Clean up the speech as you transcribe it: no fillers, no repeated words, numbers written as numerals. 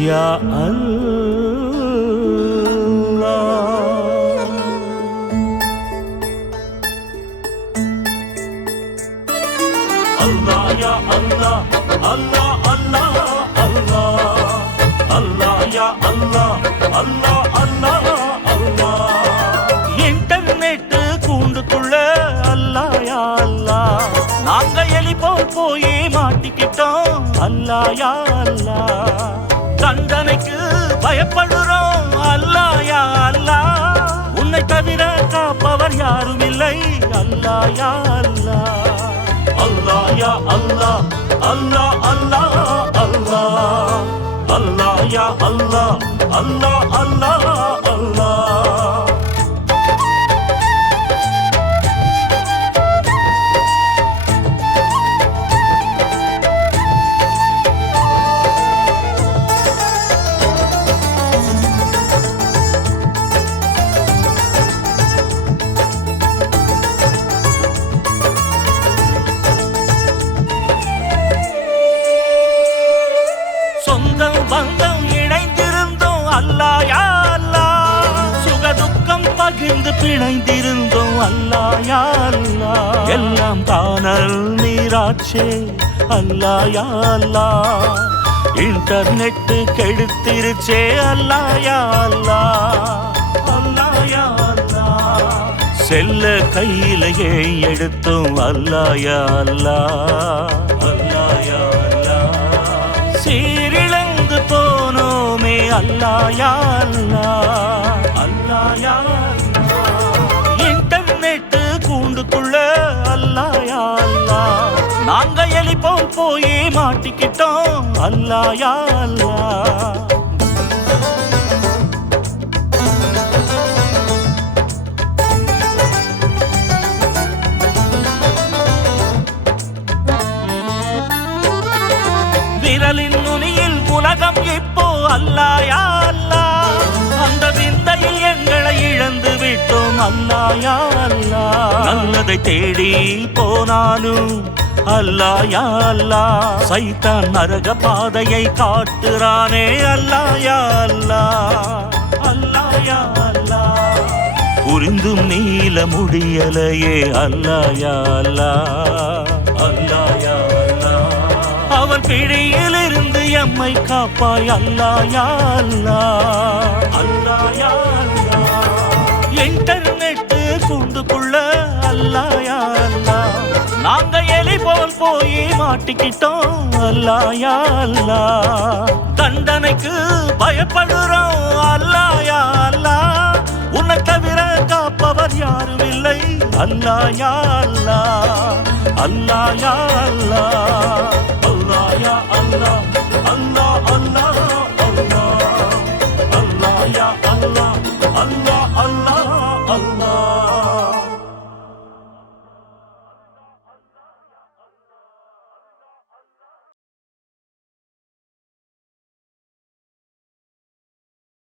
யா அல்லாஹ். அல்லாஹ் யா அல்லாஹ், அல்லாஹ் அல்லாஹ் அல்லாஹ், அல்லாஹ் யா அல்லாஹ், அல்லாஹ் அல்லாஹ் அல்லாஹ். Internet கூண்டுக்குள்ள அல்லாஹ் யா அல்லாஹ், நாங்க எலி போய் மாட்டிக்கிட்டோம். அல்லாஹ் யா அல்லாஹ், தண்டனைக்கு பயப்படுறோம். அல்லாஹ் யா அல்லாஹ், உன்னை தவிர காப்பவர் யாரும் இல்லை. அல்லாஹ் யா அல்லாஹ். அல்லாஹ் யா அல்லாஹ், அல்லாஹ் அல்லாஹ் அல்லாஹ், அல்லாஹ் யா அல்லாஹ், அல்லாஹ் அல்லாஹ் அல்லாஹ். சொந்தம் பந்தம் இணைந்திருந்தோம். அல்லாஹ் யா அல்லாஹ், சுகதுக்கம் பகிர்ந்து பிணைந்திருந்தோம். அல்லாஹ் யா அல்லாஹ், எல்லாம் காணல் நீராச்சே. அல்லாஹ் யா அல்லாஹ், இன்டர்நெட் கெடுத்திருச்சே. அல்லாஹ் யா அல்லாஹ், அல்லாஹ் யா அல்லாஹ், செல்ல கையிலேயே எடுத்தோம். அல்லாஹ் யா அல்லாஹ், அல்லாஹ் யா அல்லாஹ், சீரிழந்து போனோமே. அல்லாஹ் யா அல்லாஹ், அல்லாஹ் யா அல்லாஹ், இன்டர்நெட் கூண்டுக்குள்ள. அல்லாஹ் யா அல்லாஹ், நாங்க எலி போய் மாட்டிக்கிட்டோம். அல்லாஹ் யா அல்லாஹ். விரலின் நுனியில் உலகம் இப்போ. அல்லாஹ் யா அல்லாஹ், அந்த விந்தையில் எங்களை இழந்து விட்டோம். அல்லாஹ் யா அல்லாஹ், நல்லதை தேடி போனாலும். அல்லாஹ் யா அல்லாஹ், சைத்தான் நரக பாதையை காட்டுறானே. அல்லாஹ் யா அல்லாஹ், அல்லாஹ் யா அல்லாஹ், புரிந்தும் நீள முடியலையே. அல்லாஹ் யா அல்லாஹ், அல்லாஹ் யா அல்லாஹ், அவன் பிடியில் இருந்து எம்மை காப்பாய். அல்லாஹ் யா அல்லாஹ், அல்லாஹ் யா அல்லாஹ், இன்டர்நெட் கூண்டுக்குள்ள. அல்லாஹ் யா அல்லாஹ், நாங்க எலி போய் மாட்டிக்கிட்டோம். அல்லாஹ் யா அல்லாஹ், தண்டனைக்கு பயப்படுறோம். அல்லாஹ் யா அல்லாஹ், உன்னை தவிர காப்பவர் யாரும் இல்லை. அல்லாஹ் யா அல்லாஹ், அல்லாஹ் யா அல்லாஹ், அல்லாஹ் யா அல்லாஹ்.